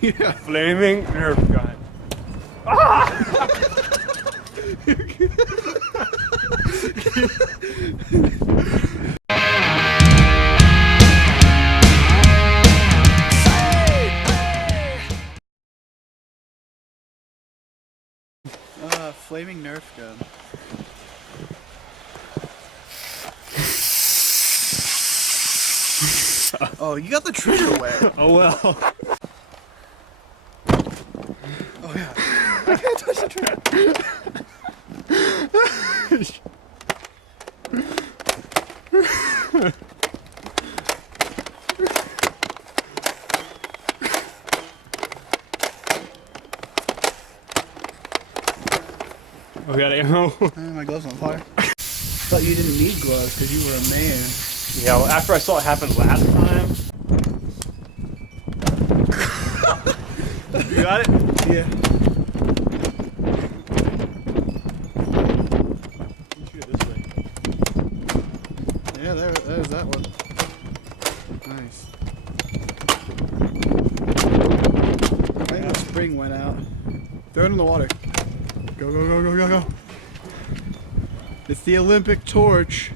Yeah. Flaming Nerf gun. Ah! Flaming Nerf gun. Oh, you got the trigger wet. Oh well. Oh yeah. I can't touch the trigger. We got ammo. My gloves on fire. Thought you didn't need gloves because you were a man. Yeah, well, after I saw it happen last time. You got it? Yeah. Shoot it this way. Yeah, there's that one. Nice. I think the spring went out. Throw it in the water. Go, go, go, go, go, go. It's the Olympic torch.